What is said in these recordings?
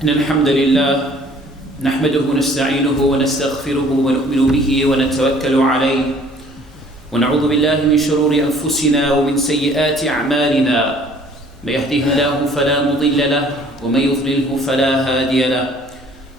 إن الحمد لله نحمده ونستعينه ونستغفره ونؤمن به ونتوكل عليه ونعوذ بالله من شرور أنفسنا ومن سيئات أعمالنا من يهده الله فلا مضل له ومن يضلله فلا هادي له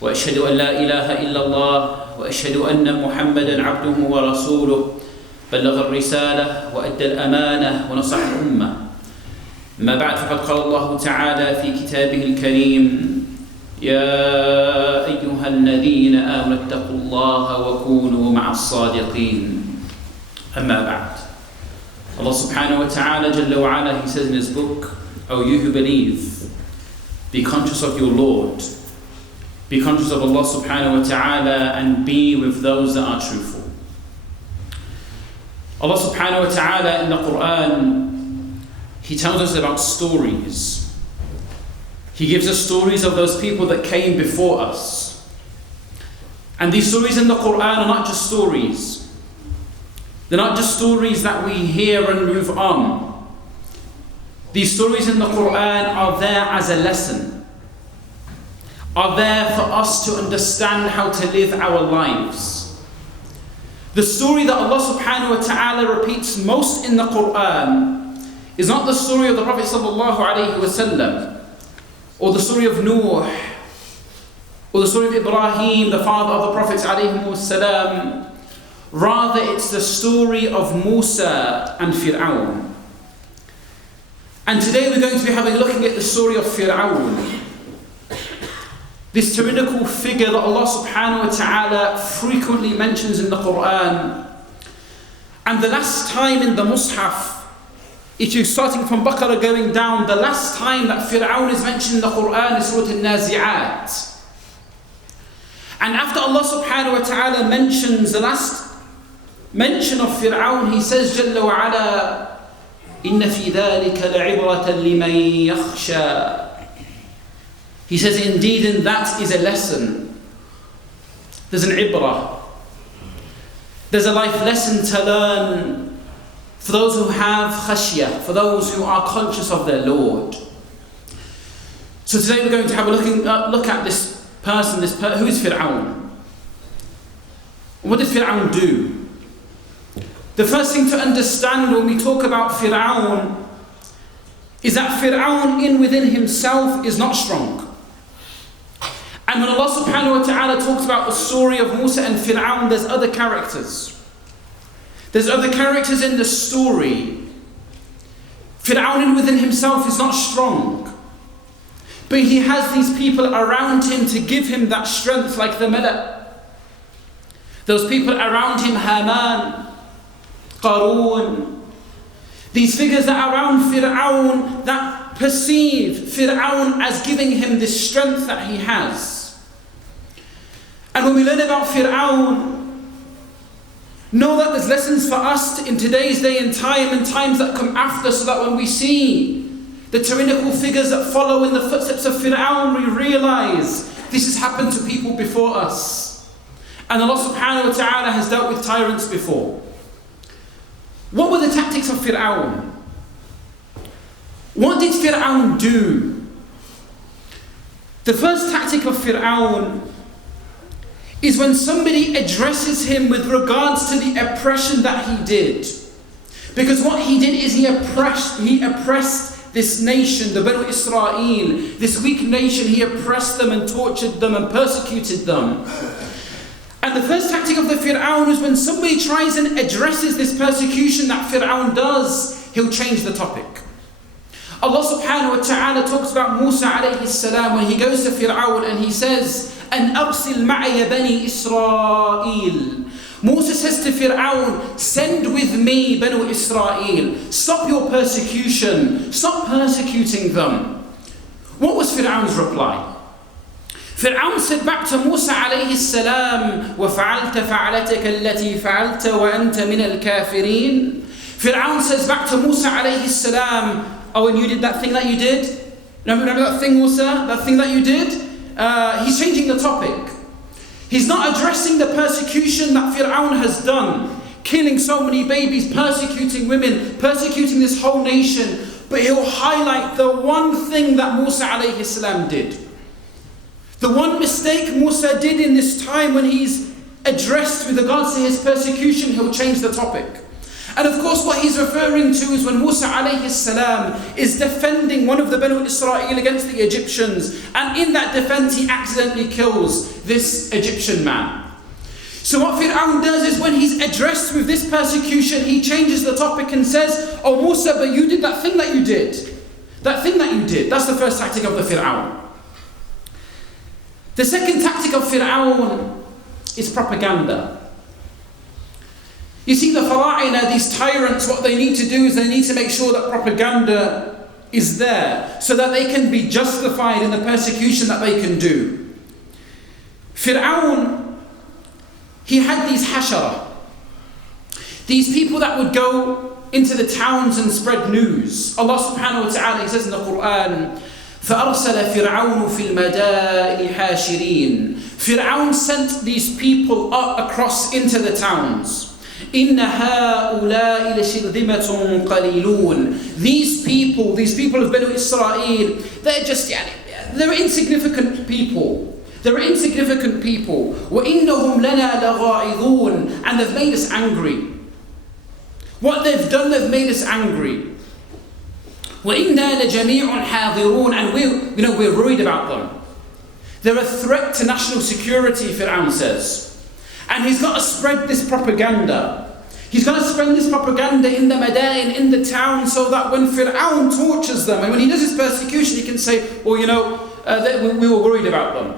وأشهد أن لا إله إلا الله وأشهد أن محمدا عبده ورسوله بلغ الرسالة وأدى الأمانة ونصح الأمة. ما بعد فقد قال الله تعالى في كتابه الكريم: يا أيها الذين آمنوا اتقوا الله وكونوا مع الصادقين. أما بعد. Allah subhanahu wa ta'ala Jalla wa ala, He says in His book, O you who believe, be conscious of your Lord, be conscious of Allah subhanahu wa ta'ala, and be with those that are truthful. Allah subhanahu wa ta'ala in the Quran, He tells us about stories. He gives us stories of those people that came before us. And these stories in the Quran are not just stories. They're not just stories that we hear and move on. These stories in the Quran are there as a lesson, are there for us to understand how to live our lives. The story that Allah subhanahu wa ta'ala repeats most in the Quran is not the story of the Prophet sallallahu alayhi wa sallam, or the story of Nuh, or the story of Ibrahim, the father of the Prophets alayhi salam. Rather, it's the story of Musa and Pharaoh. And today we're going to be looking at the story of Pharaoh, this tyrannical figure that Allah subhanahu wa ta'ala frequently mentions in the Quran. And the last time in the Mus'haf, if you're starting from Baqarah going down, the last time that Pharaoh is mentioned in the Quran is Surah Al-Nazi'at. And after Allah subhanahu wa ta'ala mentions the last mention of Pharaoh, He says Jalla wa ala, إِنَّ فِي ذَلِكَ لَعِبْرَةً لِمَنْ يَخْشَى. He says, indeed in that is a lesson. There's an ibrah. There's a life lesson to learn for those who have khashiyah, for those who are conscious of their Lord. So today we're going to have a look at this person, who is Pharaoh? What did Pharaoh do? The first thing to understand when we talk about Pharaoh is that Pharaoh within himself is not strong. And when Allah subhanahu wa ta'ala talks about the story of Musa and Pharaoh, there's other characters. There's other characters in the story. Pharaoh within himself is not strong, but he has these people around him to give him that strength, like the Malak. Those people around him, Haman, Qarun, these figures that are around Pharaoh that perceive Pharaoh as giving him this strength that he has. And when we learn about Pharaoh, know that there's lessons for us in today's day and time and times that come after, so that when we see the tyrannical figures that follow in the footsteps of Pharaoh, we realize this has happened to people before us. And Allah subhanahu wa ta'ala has dealt with tyrants before. What were the tactics of Pharaoh? What did Pharaoh do? The first tactic of Pharaoh is when somebody addresses him with regards to the oppression that he did. Because what he did is he oppressed this nation, the Banu Israel, this weak nation. He oppressed them and tortured them and persecuted them. And the first tactic of the Pharaoh is when somebody tries and addresses this persecution that Pharaoh does, he'll change the topic. Allah subhanahu wa ta'ala talks about Musa alayhi salam when he goes to Pharaoh and he says, أَنْ أَرْسِلْ مَعَيَ بَنِي إِسْرَائِيل. Musa says to Pharaoh, send with me Banu Israel. Stop your persecution. Stop persecuting them. What was Pharaoh's reply? Pharaoh said back to Musa alayhi salam, وَفَعَلْتَ فَعَلَتَكَ الَّتِي فَعَلْتَ وَأَنْتَ مِنَ الْكَافِرِينَ. Pharaoh says back to Musa alayhi salam, oh, and you did that thing that you did? Remember that thing, Musa? That thing that you did? He's changing the topic. He's not addressing the persecution that Pharaoh has done, killing so many babies, persecuting women, persecuting this whole nation. But he'll highlight the one thing that Musa alayhi salam did. The one mistake Musa did in this time when he's addressed with regards to his persecution, he'll change the topic. And of course what he's referring to is when Musa alayhi salam is defending one of the Banu Israel against the Egyptians, and in that defense he accidentally kills this Egyptian man. So what Fir'aun does is when he's addressed with this persecution, he changes the topic and says, "Oh Musa, but you did that thing that you did. That thing that you did." That's the first tactic of the Fir'aun. The second tactic of Fir'aun is propaganda. You see, the Fara'ina, these tyrants, what they need to do is they need to make sure that propaganda is there so that they can be justified in the persecution that they can do. Fir'aun, he had these hashara, these people that would go into the towns and spread news. Allah subhanahu wa ta'ala, he says in the Quran, فَأَرْسَلَ فِرْعَوْنُ فِي الْمَدَائِنِ حَاشِرِينَ. Fir'aun sent these people up across into the towns. إِنَّ هَؤُلَاءِ لَشِرْذِمَةٌ قَلِيلُونَ. These people of Banu Israel, they're insignificant people. They're insignificant people. وَإِنَّهُمْ لَنَا لَغَائِظُونَ. And they've made us angry. What they've done, they've made us angry. وَإِنَّا لَجَمِيعٌ حَاضِرُونَ. And we're worried about them. They're a threat to national security, Fir'aun says. And he's got to spread this propaganda. He's got to spread this propaganda in the Madain, in the town, so that when Fir'aun tortures them, and when he does his persecution, he can say, well, we were worried about them.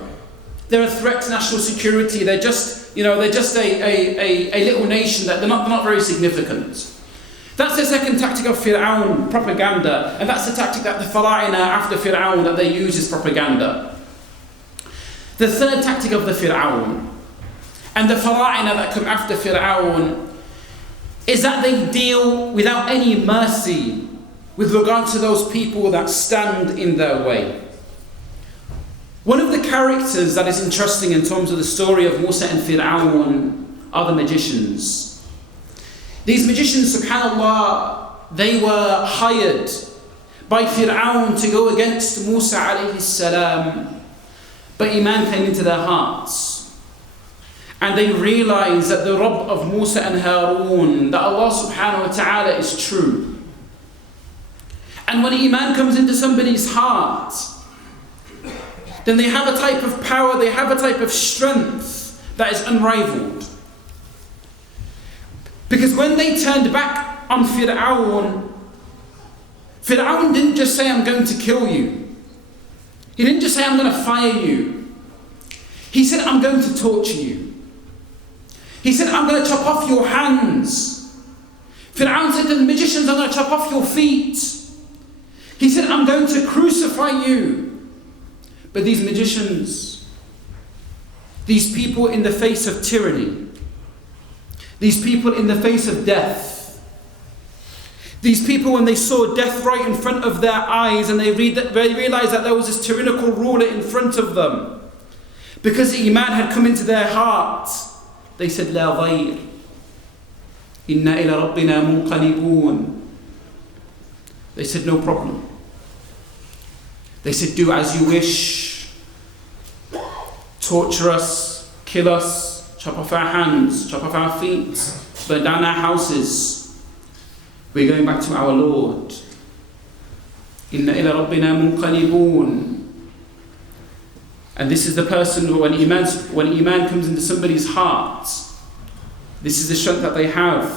They're a threat to national security. They're just a little nation, that they're not very significant. That's the second tactic of Fir'aun, propaganda. And that's the tactic that the Fara'ina after Fir'aun, that they use is propaganda. The third tactic of the Fir'aun, and the Fara'ina that come after Fir'aun, is that they deal without any mercy with regard to those people that stand in their way. One of the characters that is interesting in terms of the story of Musa and Fir'aun are the magicians. These magicians, subhanAllah, they were hired by Fir'aun to go against Musa alayhi salam, but Iman came into their hearts. And they realized that the Rabb of Musa and Harun, that Allah subhanahu wa ta'ala is true. And when Iman comes into somebody's heart, then they have a type of power, they have a type of strength that is unrivaled. Because when they turned back on Fir'aun, Fir'aun didn't just say, "I'm going to kill you." He didn't just say, "I'm going to fire you." He said, "I'm going to torture you." He said, "I'm going to chop off your hands." Fir'aun said to the magicians, "I'm going to chop off your feet." He said, "I'm going to crucify you." But these magicians, these people in the face of tyranny, these people in the face of death, these people when they saw death right in front of their eyes and they realized that there was this tyrannical ruler in front of them, because Iman had come into their hearts, they said, "La ضير, inna ila rabbina munqalibun." They said, "No problem." They said, "Do as you wish. Torture us, kill us, chop off our hands, chop off our feet, burn down our houses. We're going back to our Lord. Inna ila rabbina munqalibun." And this is the person, when Iman comes into somebody's heart, this is the strength that they have.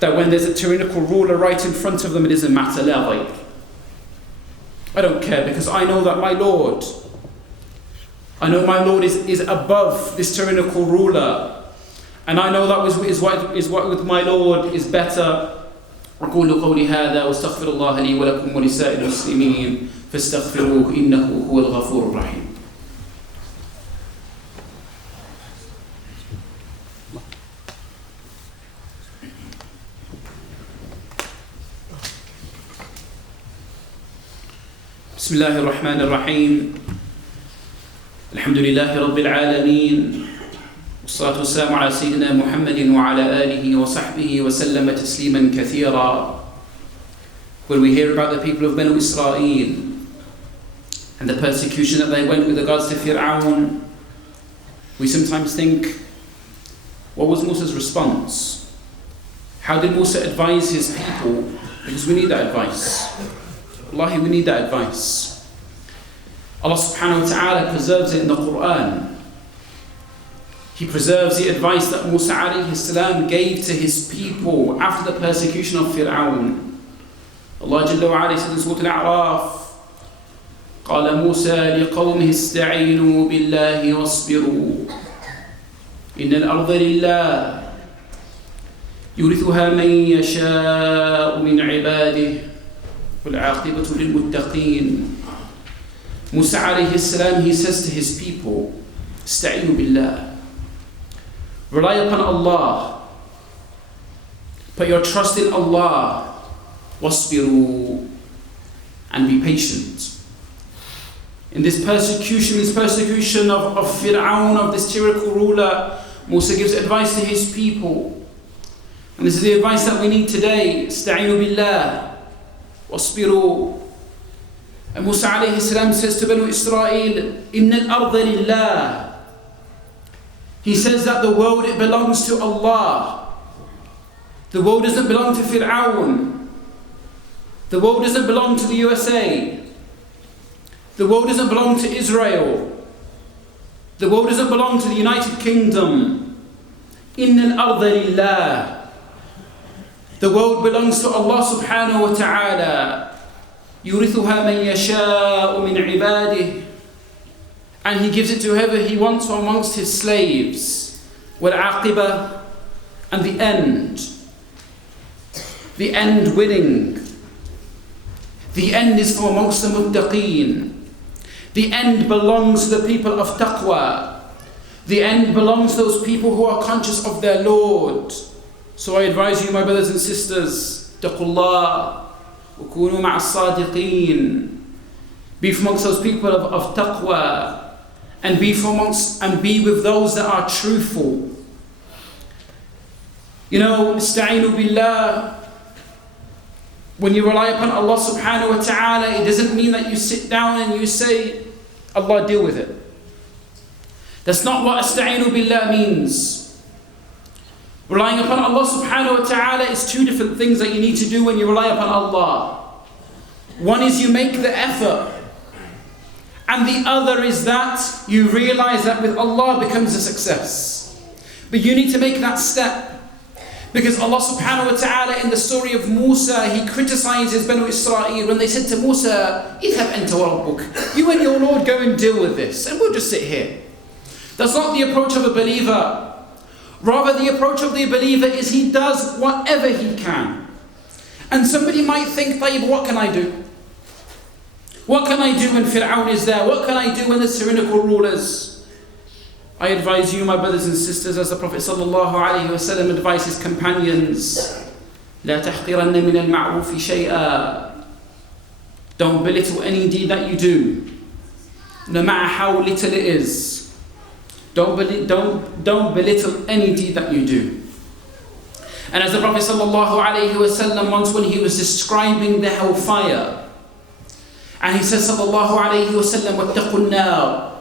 That when there's a tyrannical ruler right in front of them, it doesn't matter. La ضير. I don't care, because I know that my Lord is above this tyrannical ruler. And I know that is what with my Lord is better. أقول قولي هذا واستغفر الله لي ولكم ولسائر المسلمين فاستغفروه إنه هو الغفور الرحيم. بسم الله الرحمن الرحيم. الحمد لله رب العالمين، والصلاة والسلام على سيدنا محمد وعلى آله وصحبه وسلم تسليما كثيرا. When we hear about the people of Banu Israel and the persecution that they went with regards to Fir'aun, we sometimes think, what was Musa's response? How did Musa advise his people? Because we need that advice. Wallahi, we need that advice. Allah subhanahu wa ta'ala preserves it in the Quran. He preserves the advice that Musa alayhi salam gave to his people after the persecution of Fir'aun. Allah Jalla wa Ala said in Surah Al-A'raf, قال موسى لقومه استعينوا بالله واصبروا إن الأرض لله يورثها من يشاء من عباده والعاقبة للمتقين. Musa alayhi salam, he says to his people, استعينوا بالله, rely upon Allah, put your trust in Allah, واصبروا, and be patient. In this persecution of Fir'aun, of this tyrannical ruler, Musa gives advice to his people. And this is the advice that we need today. استعينوا بالله واصبروا. And Musa alayhi salam says to Banu Israel, إن الأرض لله. He says that the world, it belongs to Allah. The world doesn't belong to Fir'aun. The world doesn't belong to the USA. The world doesn't belong to Israel. The world doesn't belong to the United Kingdom. إن الأرض لله. The world belongs to Allah subhanahu wa ta'ala. يورثها من يشاء من عباده. And He gives it to whoever He wants amongst His slaves. والعاقبة, and the end. The end winning. The end is from amongst the muttaqeen. The end belongs to the people of taqwa. The end belongs to those people who are conscious of their Lord. So I advise you, my brothers and sisters, taqullah, وكونوا مع الصادقين. Be from amongst those people of taqwa, and be with those that are truthful. You know, استعينوا بالله. When you rely upon Allah subhanahu wa ta'ala, it doesn't mean that you sit down and you say, Allah, deal with it. That's not what asta'inu billah means. Relying upon Allah subhanahu wa ta'ala is two different things that you need to do when you rely upon Allah. One is you make the effort, and the other is that you realize that with Allah becomes a success. But you need to make that step. Because Allah subhanahu wa ta'ala in the story of Musa, He criticizes Banu Israel when they said to Musa, اذهب أنت وربك. You and your Lord go and deal with this, and we'll just sit here. That's not the approach of a believer. Rather, the approach of the believer is he does whatever he can. And somebody might think, طيب, what can I do? What can I do when Fir'aun is there? What can I do when the tyrannical rulers? I advise you, my brothers and sisters, as the Prophet sallallahu alaihi wasallam advised his companions, لا تحقرن من المعروف شيئا. Don't belittle any deed that you do, no matter how little it is. Don't belittle any deed that you do. And as the Prophet sallallahu alaihi wasallam once, when he was describing the hellfire, and he says sallallahu alaihi wasallam, واتقوا النار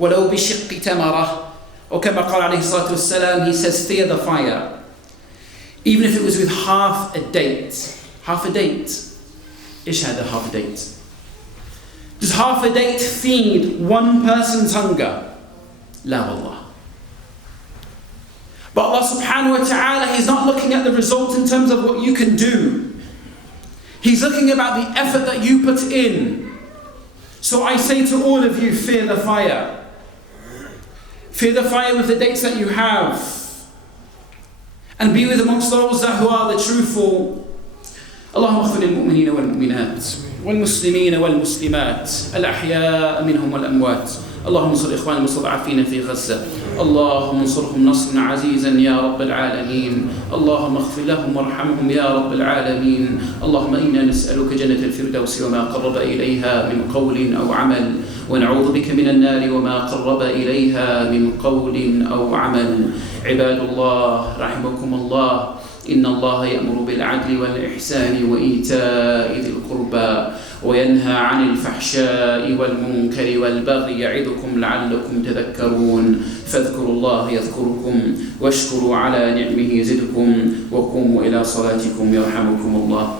ولو بشق تمرة, or كما قال عليه الصلاة والسلام, he says, fear the fire, even if it was with half a date. Half a date. إيش هذا half a date? Does half a date feed one person's hunger? لا والله. But Allah subhanahu wa ta'ala, He's not looking at the result in terms of what you can do. He's looking about the effort that you put in. So I say to all of you, fear the fire. Fear the fire with the dates that you have. And be with amongst those who are the truthful. اللهم اغفر للمؤمنين والمؤمنات والمسلمين والمسلمات الأحياء منهم والأموات. اللهم انصر إخوان المستضعفين في غزة. اللهم انصرهم نصرا عزيزا يا رب العالمين. اللهم اغفر لهم وارحمهم يا رب العالمين. اللهم إنا نسألك جنة الفردوس وما قرب إليها من قول أو عمل، ونعوذ بك من النار وما قرب إليها من قول أو عمل. عباد الله رحمكم الله، إن الله يأمر بالعدل والإحسان وإيتاء ذي القربى وينهى عن الفحشاء والمنكر والبغي يعظكم لعلكم تذكرون فاذكروا الله يذكركم واشكروا على نعمه يزدكم وقوموا إلى صلاتكم يرحمكم الله.